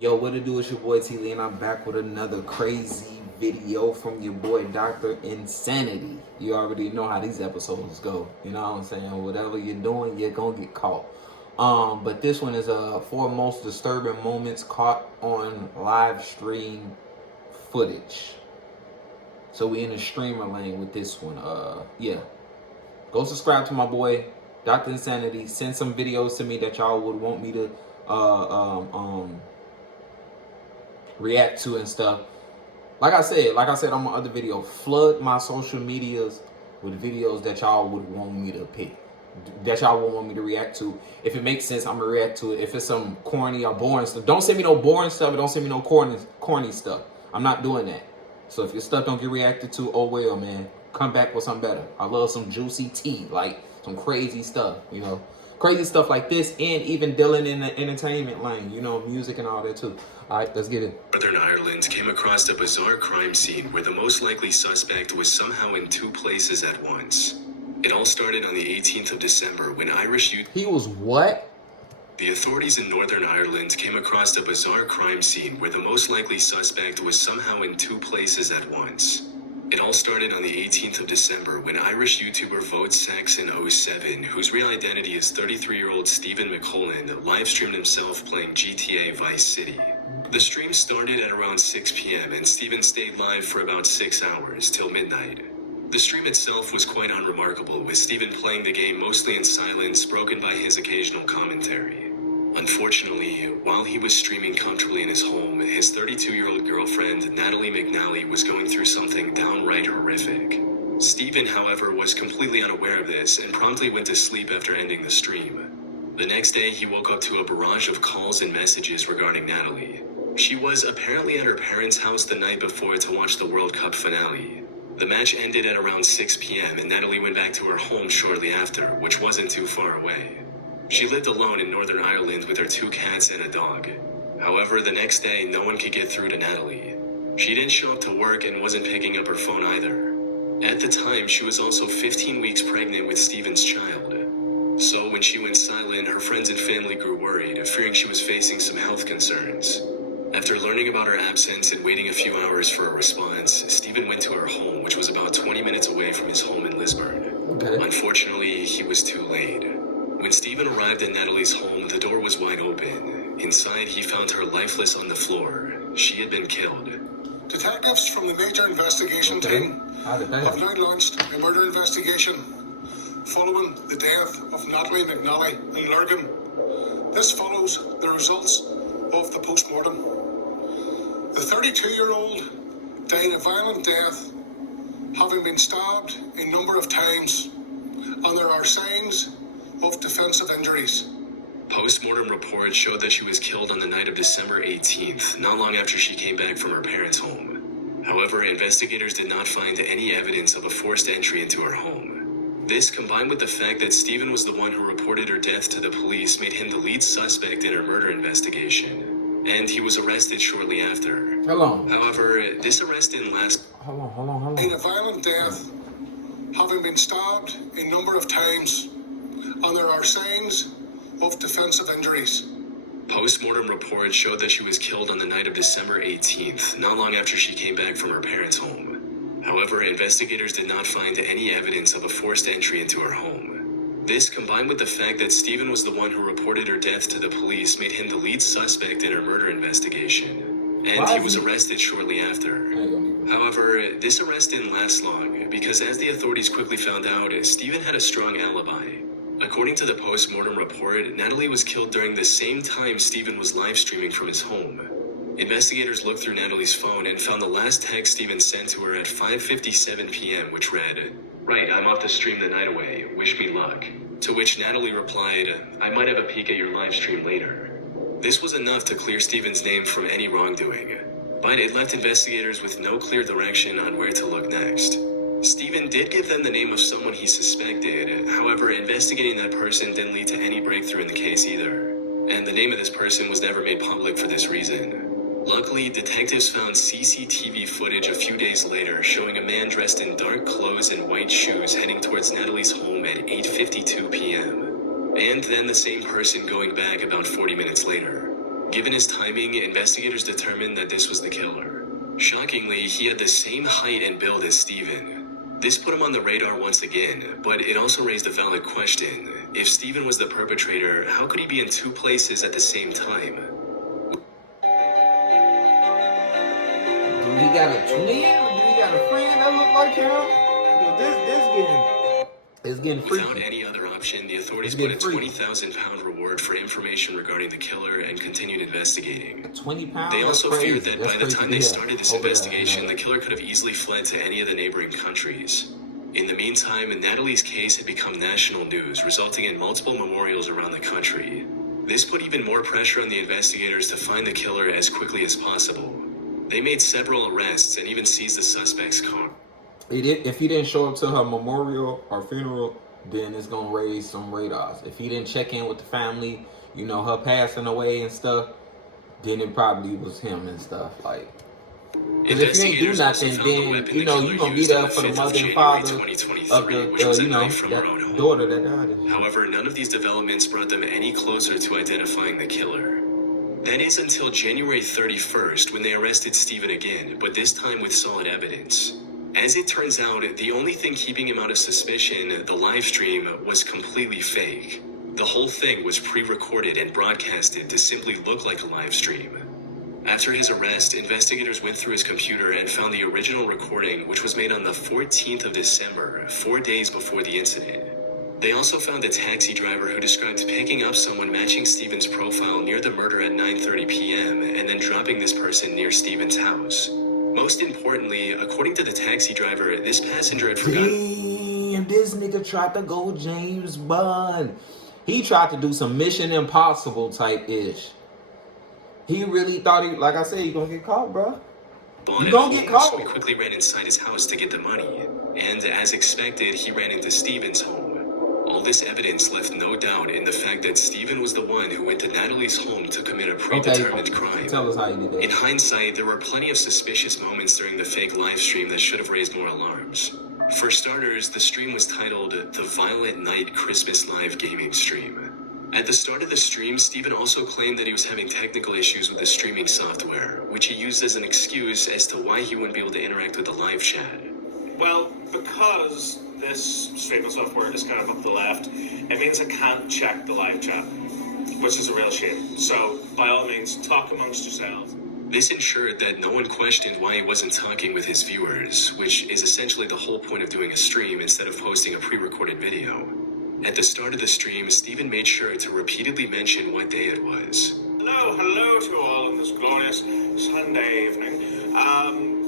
Yo, what it do? It's your boy IamTeeLee, and I'm back with another crazy video from your boy Dr. Insanity. You already know how these episodes go. You know what I'm saying? Whatever you're doing, you're gonna get caught. But this one is 4 most disturbing moments caught on live stream footage. So we in the streamer lane with this one. Yeah. Go subscribe to my boy Dr. Insanity. Send some videos to me that y'all would want me to react to and stuff. Like I said on my other video, flood my social medias with videos that y'all would want me to pick, that y'all would want me to react to. If it makes sense, I'm gonna react to it. If it's some corny or boring stuff, don't send me no boring stuff, don't send me no corny stuff. I'm not doing that. So if your stuff don't get reacted to, oh well, man, come back with something better. I love some juicy tea, like some crazy stuff, you know. Crazy stuff like this, and even dealing in the entertainment lane, you know, music and all that too. All right, let's get it. Northern Ireland came across a bizarre crime scene where the most likely suspect was somehow in 2 places at once. It all started on the 18th of December when Irish youth... He was what? The authorities in Northern Ireland came across a bizarre crime scene where the most likely suspect was somehow in 2 places at once. It all started on the 18th of December when Irish YouTuber VoteSaxon07, whose real identity is 33-year-old Stephen McCullen, live-streamed himself playing GTA Vice City. The stream started at around 6 p.m. and Stephen stayed live for about 6 hours, till midnight. The stream itself was quite unremarkable, with Stephen playing the game mostly in silence, broken by his occasional commentary. Unfortunately, while he was streaming comfortably in his home, his 32-year-old girlfriend, Natalie McNally, was going through something downright horrific. Stephen, however, was completely unaware of this and promptly went to sleep after ending the stream. The next day, he woke up to a barrage of calls and messages regarding Natalie. She was apparently at her parents' house the night before to watch the World Cup finale. The match ended at around 6 p.m. and Natalie went back to her home shortly after, which wasn't too far away. She lived alone in Northern Ireland with her 2 cats and a dog. However, the next day, no one could get through to Natalie. She didn't show up to work and wasn't picking up her phone either. At the time, she was also 15 weeks pregnant with Stephen's child. So when she went silent, her friends and family grew worried, fearing she was facing some health concerns. After learning about her absence and waiting a few hours for a response, Stephen went to her home, which was about 20 minutes away from his home in Lisburn. Okay. Unfortunately, he was too late. When Stephen arrived at Natalie's home, the door was wide open. Inside, he found her lifeless on the floor. She had been killed. Detectives from the Major Investigation Team have now launched a murder investigation following the death of Natalie McNally in Lurgan. This follows the results of the post-mortem. The 32-year-old died a violent death, having been stabbed a number of times, and there are signs of defensive injuries. Post-mortem reports showed that she was killed on the night of December 18th, not long after she came back from her parents' home. However, investigators did not find any evidence of a forced entry into her home. This, combined with the fact that Stephen was the one who reported her death to the police, made him the lead suspect in her murder investigation. And he was arrested shortly after. However, this arrest didn't last. Hold on. In a violent death, having been stabbed a number of times, and there are signs of defensive injuries. Post-mortem reports showed that she was killed on the night of December 18th, not long after she came back from her parents' home. However, investigators did not find any evidence of a forced entry into her home. This, combined with the fact that Stephen was the one who reported her death to the police, made him the lead suspect in her murder investigation. And he was arrested shortly after. However, this arrest didn't last long, because as the authorities quickly found out, Stephen had a strong alibi. According to the post-mortem report, Natalie was killed during the same time Stephen was live-streaming from his home. Investigators looked through Natalie's phone and found the last text Stephen sent to her at 5:57 p.m., which read, "Right, I'm off to stream the night away. Wish me luck." To which Natalie replied, "I might have a peek at your live stream later." This was enough to clear Stephen's name from any wrongdoing, but it left investigators with no clear direction on where to look next. Stephen did give them the name of someone he suspected. However, investigating that person didn't lead to any breakthrough in the case either. And the name of this person was never made public for this reason. Luckily, detectives found CCTV footage a few days later showing a man dressed in dark clothes and white shoes heading towards Natalie's home at 8:52 p.m. And then the same person going back about 40 minutes later. Given his timing, investigators determined that this was the killer. Shockingly, he had the same height and build as Steven. This put him on the radar once again, but it also raised a valid question. If Steven was the perpetrator, how could he be in two places at the same time? Do he got a twin? Do he got a friend that look like him? It's getting freaky. Without any other option, the authorities put a £20,000 reward for information regarding the killer and continued investigating. £20? They also feared that by the time they started this investigation, the killer could have easily fled to any of the neighboring countries. In the meantime, Natalie's case had become national news, resulting in multiple memorials around the country. This put even more pressure on the investigators to find the killer as quickly as possible. They made several arrests and even seized the suspect's car. If he didn't show up to her memorial or funeral, then it's gonna raise some radars. If he didn't check in with the family, you know, her passing away and stuff, then it probably was him and stuff. Like, because if you ain't do nothing, then you know you gonna be there for the mother and father of the, you know, that daughter that died. However, none of these developments brought them any closer to identifying the killer. That is until January 31st, when they arrested Steven again, but this time with solid evidence. As it turns out, the only thing keeping him out of suspicion, the live stream, was completely fake. The whole thing was pre-recorded and broadcasted to simply look like a live stream. After his arrest, investigators went through his computer and found the original recording, which was made on the 14th of December, 4 days before the incident. They also found a taxi driver who described picking up someone matching Steven's profile near the murder at 9:30 p.m. and then dropping this person near Steven's house. Most importantly, according to the taxi driver, this passenger had forgotten. Damn, this nigga tried to go James Bond. He tried to do some Mission Impossible type ish. He really thought he, like I said, he gonna get caught, bro. You gonna get caught. So he quickly ran inside his house to get the money, and as expected, he ran into Steven's home. All this evidence left no doubt in the fact that Steven was the one who went to Natalie's home to commit a predetermined crime. Tell us how you did that. In hindsight, there were plenty of suspicious moments during the fake live stream that should have raised more alarms. For starters, the stream was titled The Violent Night Christmas Live Gaming Stream. At the start of the stream, Steven also claimed that he was having technical issues with the streaming software, which he used as an excuse as to why he wouldn't be able to interact with the live chat. Well, because this streaming software is kind of up the left, it means I can't check the live chat, which is a real shame. So, by all means, talk amongst yourselves. This ensured that no one questioned why he wasn't talking with his viewers, which is essentially the whole point of doing a stream instead of posting a pre-recorded video. At the start of the stream, Steven made sure to repeatedly mention what day it was. Hello to all on this glorious Sunday evening.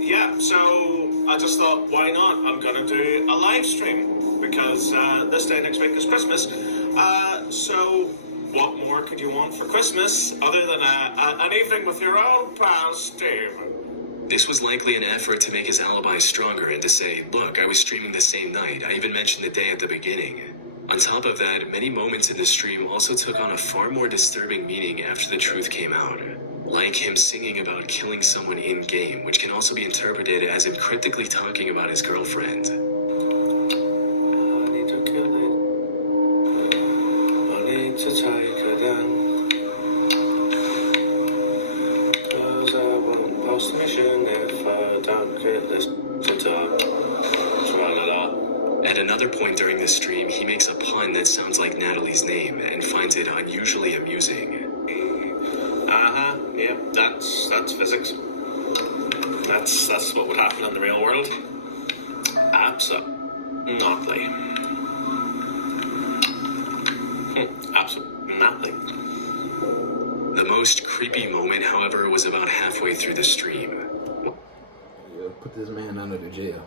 Yeah, so I just thought, why not? I'm gonna do a live stream because this day next week is Christmas. So what more could you want for Christmas other than an evening with your old pal Steven? This was likely an effort to make his alibi stronger and to say, look, I was streaming the same night. I even mentioned the day at the beginning. On top of that, many moments in the stream also took on a far more disturbing meaning after the truth came out. Like him singing about killing someone in-game, which can also be interpreted as him cryptically talking about his girlfriend. I need to kill it. I need to take her down. 'Cause I won't pass the mission if I don't kill this to Tra-la-la. At another point during the stream, he makes a pun that sounds like Natalie's name and finds it unusually amusing. Yeah, that's physics. That's what would happen in the real world. Absolutely. Absolutely. The most creepy moment, however, was about halfway through the stream. Yeah, put this man under the jail.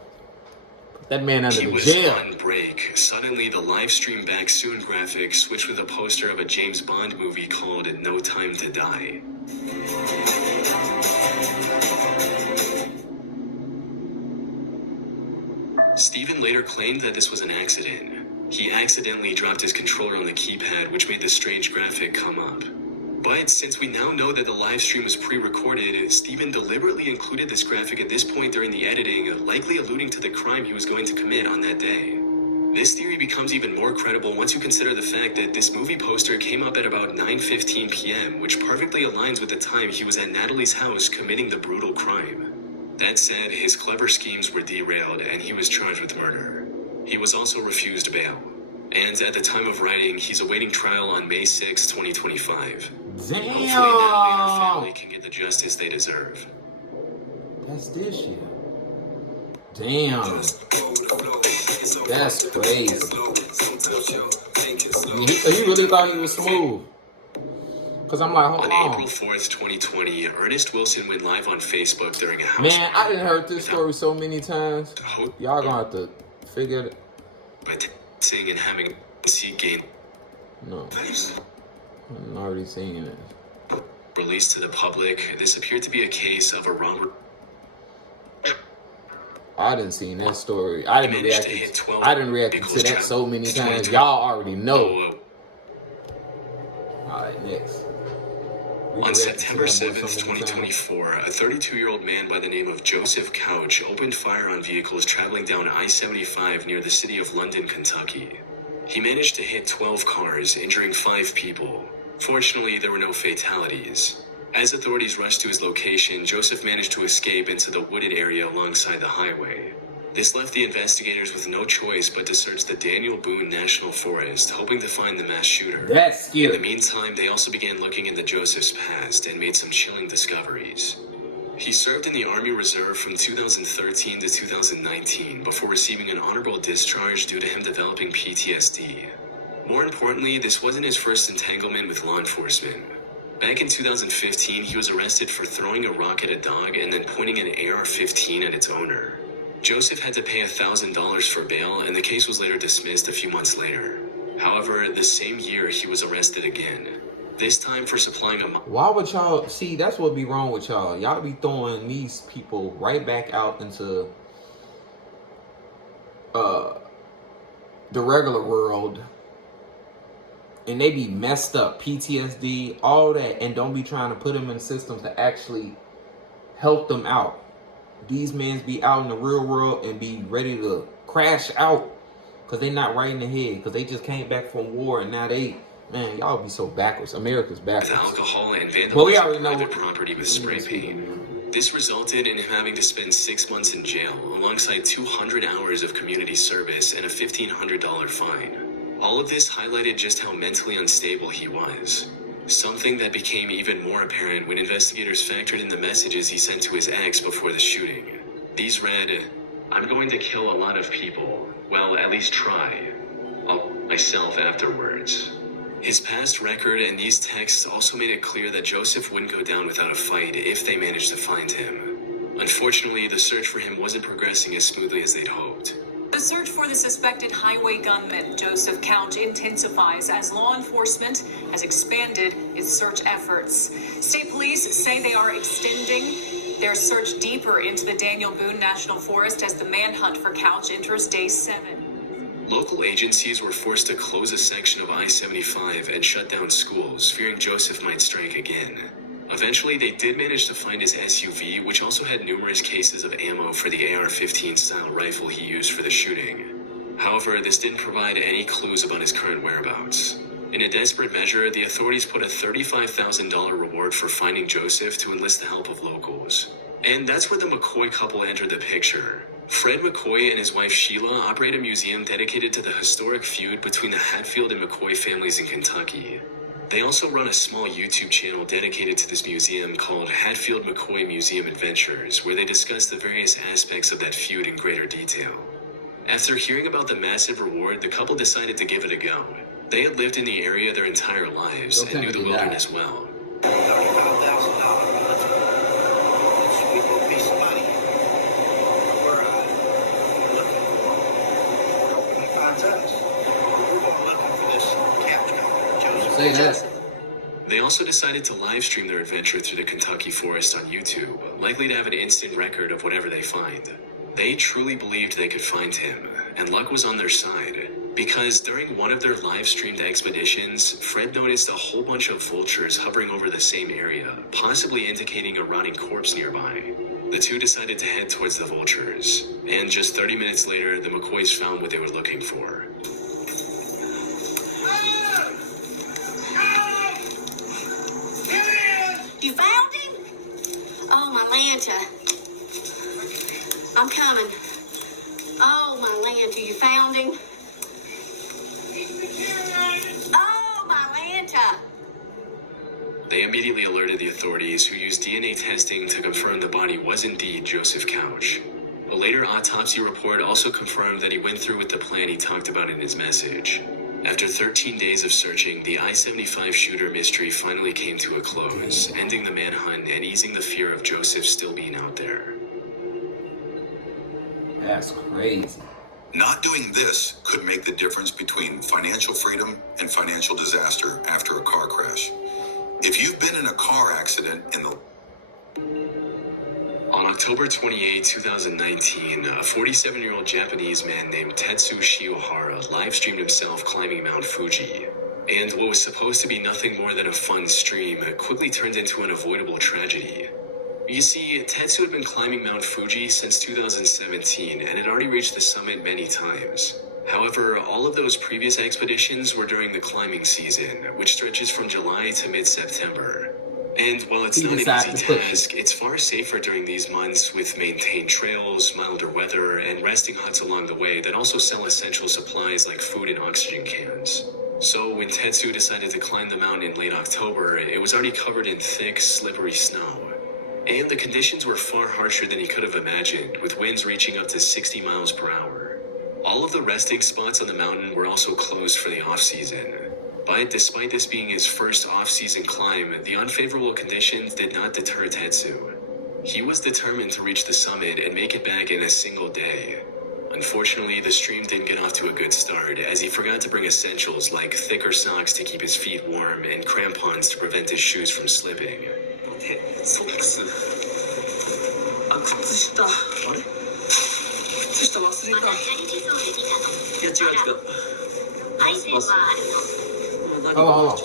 Put that man under He the was jail. on break. Suddenly, the live stream back soon graphic switched with a poster of a James Bond movie called No Time to Die. Steven later claimed that this was an accident. He accidentally dropped his controller on the keypad, which made the strange graphic come up. But since we now know that the live stream was pre-recorded, Steven deliberately included this graphic at this point during the editing, likely alluding to the crime he was going to commit on that day. This theory becomes even more credible once you consider the fact that this movie poster came up at about 9:15 p.m., which perfectly aligns with the time he was at Natalie's house committing the brutal crime. That said, his clever schemes were derailed and he was charged with murder. He was also refused bail. And at the time of writing, he's awaiting trial on May 6, 2025. Damn! Hopefully Natalie and her family can get the justice they deserve. That's this shit. Damn. That's crazy. He really thought he was smooth. Cause I'm like, hold on. On April 4th, 2020, Ernest Wilson went live on Facebook during a house Man, I done heard this story so many times. Y'all gonna have to figure it. By dancing and having see gain. No. I'm already seeing it. Released to the public, this appeared to be a case of a robbery. I didn't see that story. I didn't react to that so many times. Y'all already know. Alright, next. On September 7th, 2024, a 32-year-old man by the name of Joseph Couch opened fire on vehicles traveling down I-75 near the city of London, Kentucky. He managed to hit 12 cars, injuring 5 people. Fortunately, there were no fatalities. As authorities rushed to his location, Joseph managed to escape into the wooded area alongside the highway. This left the investigators with no choice but to search the Daniel Boone National Forest, hoping to find the mass shooter. That's scary. In the meantime, they also began looking into Joseph's past and made some chilling discoveries. He served in the Army Reserve from 2013 to 2019 before receiving an honorable discharge due to him developing PTSD. More importantly, this wasn't his first entanglement with law enforcement. Back in 2015, he was arrested for throwing a rock at a dog and then pointing an AR-15 at its owner. Joseph had to pay $1,000 for bail, and the case was later dismissed a few months later. However, the same year, he was arrested again. This time for supplying a... Why would y'all... See, that's what be wrong with y'all. Y'all be throwing these people right back out into... the regular world. And they be messed up. PTSD, all that. And don't be trying to put them in systems to actually help them out. These men be out in the real world and be ready to crash out because they not right in the head, because they just came back from war and now they, man, y'all be so backwards. America's backwards. With alcohol and but we already vandalizing know private property with spray paint. This resulted in him having to spend 6 months in jail alongside 200 hours of community service and a $1,500 fine. All of this highlighted just how mentally unstable he was. Something that became even more apparent when investigators factored in the messages he sent to his ex before the shooting. These read, "I'm going to kill a lot of people. Well, at least try. I'll myself afterwards." His past record and these texts also made it clear that Joseph wouldn't go down without a fight if they managed to find him. Unfortunately, the search for him wasn't progressing as smoothly as they'd hoped. The search for the suspected highway gunman, Joseph Couch, intensifies as law enforcement has expanded its search efforts. State police say they are extending their search deeper into the Daniel Boone National Forest as the manhunt for Couch enters day 7. Local agencies were forced to close a section of I-75 and shut down schools, fearing Joseph might strike again. Eventually, they did manage to find his SUV, which also had numerous cases of ammo for the AR-15 style rifle he used for the shooting. However, this didn't provide any clues about his current whereabouts. In a desperate measure, the authorities put a $35,000 reward for finding Joseph to enlist the help of locals. And that's where the McCoy couple entered the picture. Fred McCoy and his wife Sheila operate a museum dedicated to the historic feud between the Hatfield and McCoy families in Kentucky. They also run a small YouTube channel dedicated to this museum called Hatfield McCoy Museum Adventures, where they discuss the various aspects of that feud in greater detail. After hearing about the massive reward, the couple decided to give it a go. They had lived in the area their entire lives and knew the wilderness well. Say that. They also decided to live stream their adventure through the Kentucky forest on YouTube, likely to have an instant record of whatever they find. They truly believed they could find him, and luck was on their side, because during one of their live-streamed expeditions, Fred noticed a whole bunch of vultures hovering over the same area, possibly indicating a rotting corpse nearby. The two decided to head towards the vultures, and just 30 minutes later, the McCoys found what they were looking for. Oh, my Lanta. I'm coming. Oh, my Lanta, you found him? Oh, my Lanta. They immediately alerted the authorities, who used DNA testing to confirm the body was indeed Joseph Couch. A later autopsy report also confirmed that he went through with the plan he talked about in his message. After 13 days of searching, the I-75 shooter mystery finally came to a close, ending the manhunt and easing the fear of Joseph still being out there. That's crazy. Not doing this could make the difference between financial freedom and financial disaster after a car crash. If you've been in a car accident in the... On October 28, 2019, a 47-year-old Japanese man named Tetsu Shiohara live-streamed himself climbing Mount Fuji. And what was supposed to be nothing more than a fun stream quickly turned into an avoidable tragedy. You see, Tetsu had been climbing Mount Fuji since 2017 and had already reached the summit many times. However, all of those previous expeditions were during the climbing season, which stretches from July to mid-September. And while it's not an easy task, it's far safer during these months with maintained trails, milder weather, and resting huts along the way that also sell essential supplies like food and oxygen cans. So when Tetsu decided to climb the mountain in late October, it was already covered in thick, slippery snow. And the conditions were far harsher than he could have imagined, with winds reaching up to 60 miles per hour. All of the resting spots on the mountain were also closed for the off-season. But despite this being his first off-season climb, the unfavorable conditions did not deter Tetsu. He was determined to reach the summit and make it back in a single day. Unfortunately, the stream didn't get off to a good start, as he forgot to bring essentials like thicker socks to keep his feet warm and crampons to prevent his shoes from slipping. ソックス。あ、靴下。あれ？靴下忘れた。いや違う。Hold on.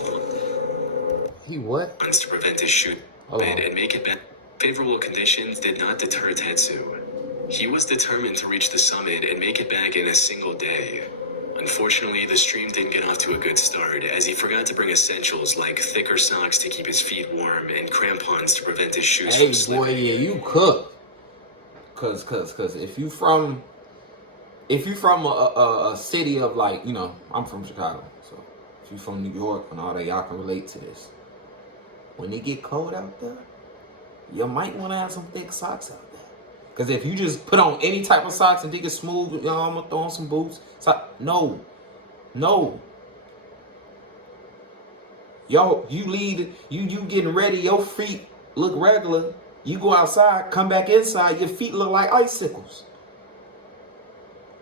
He what? To prevent his shoe and make it back. Favorable conditions did not deter Tetsu. He was determined to reach the summit and make it back in a single day. Unfortunately, the stream didn't get off to a good start, as he forgot to bring essentials like thicker socks to keep his feet warm and crampons to prevent his shoes from slipping. Hey boy, yeah, you cook. Cause if you from a city of, like, you know, I'm from Chicago, so if you from New York and all that, y'all can relate to this. When it get cold out there, you might want to have some thick socks out there. Because if you just put on any type of socks and think it's smooth, you know, I'm going to throw on some boots. No. Yo, you getting ready, your feet look regular. You go outside, come back inside, your feet look like icicles.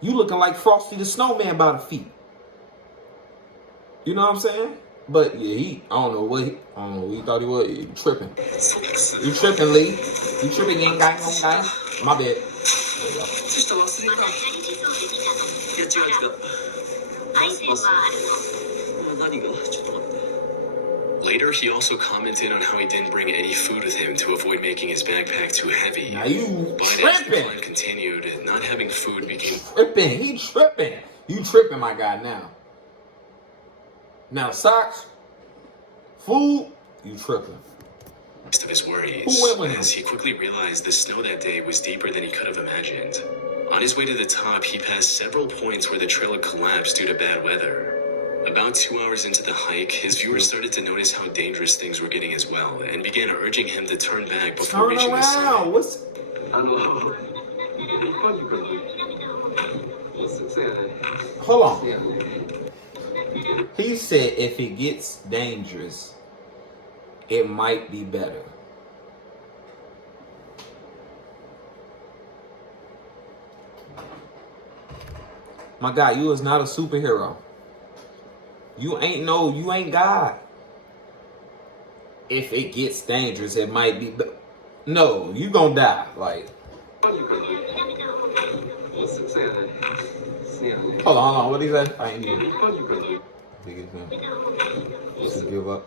You looking like Frosty the Snowman by the feet. You know what I'm saying? But yeah, I don't know what he thought he was. He tripping. You tripping, Lee. You tripping, ain't got no guy. My bad. Later, he also commented on how he didn't bring any food with him to avoid making his backpack too heavy. Now you but tripping. as the climb continued, not having food became tripping. He tripping. You tripping, my guy. Now socks, food, you tripping. Of his worries, as he quickly realized the snow that day was deeper than he could have imagined. On his way to the top, he passed several points where the trail had collapsed due to bad weather. About 2 hours into the hike, his viewers started to notice how dangerous things were getting as well, and began urging him to turn back before reaching the summit. What's... Hold on. He said if it gets dangerous, it might be better. My guy, you is not a superhero. You ain't God. If it gets dangerous, it might be better. No, you gonna die. Like, hold on. What did he say? I ain't hear. To give up.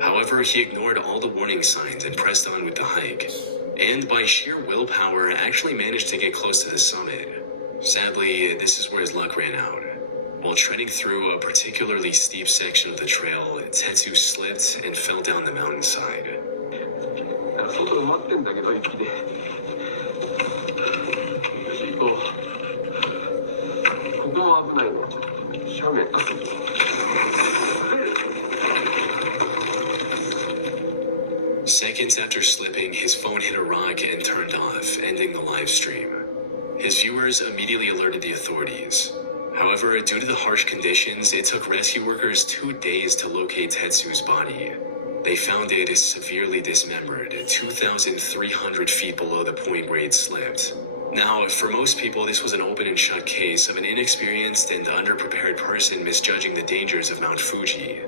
However, he ignored all the warning signs and pressed on with the hike, and by sheer willpower actually managed to get close to the summit. Sadly, this is where his luck truck ran out. While treading through a particularly steep section of the trail, Tetsu slipped and fell down the mountainside. Seconds after slipping, his phone hit a rock and turned off, ending the live stream. His viewers immediately alerted the authorities. However, due to the harsh conditions, it took rescue workers 2 days to locate Tetsu's body. They found it severely dismembered, 2,300 feet below the point where he'd slipped. Now, for most people, this was an open and shut case of an inexperienced and underprepared person misjudging the dangers of Mount Fuji.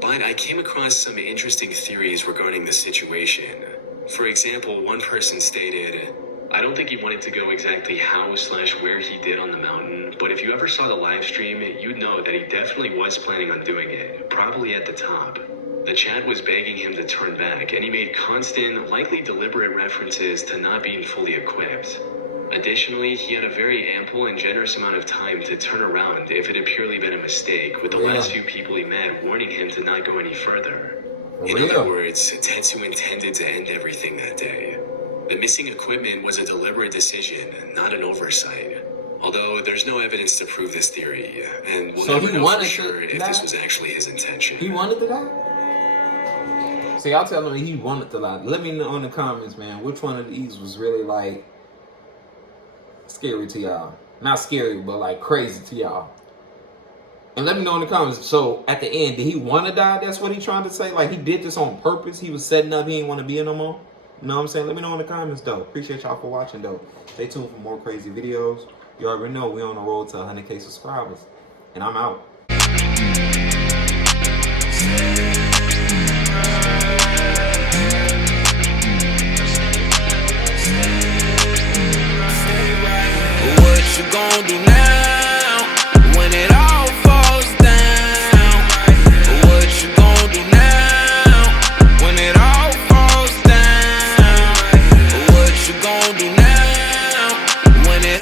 But I came across some interesting theories regarding the situation. For example, one person stated, "I don't think he wanted to go exactly how/where he did on the mountain, but if you ever saw the live stream, you'd know that he definitely was planning on doing it, probably at the top. The chat was begging him to turn back, and he made constant, likely deliberate references to not being fully equipped. Additionally, he had a very ample and generous amount of time to turn around if it had purely been a mistake, with the last few people he met warning him to not go any further. In other words, Tetsu intended to end everything that day. The missing equipment was a deliberate decision, not an oversight. Although there's no evidence to prove this theory, and we'll never know for sure if this was actually his intention." He wanted to die? See, y'all telling me he wanted to die. Let me know in the comments, man, which one of these was really, like, scary to y'all. Not scary, but, like, crazy to y'all. And let me know in the comments. So, at the end, did he want to die? That's what he trying to say? Like, he did this on purpose? He was setting up, he didn't want to be in no more? You know what I'm saying? Let me know in the comments, though. Appreciate y'all for watching, though. Stay tuned for more crazy videos. You already know we on the road to 100K subscribers. And I'm out. What you gonna do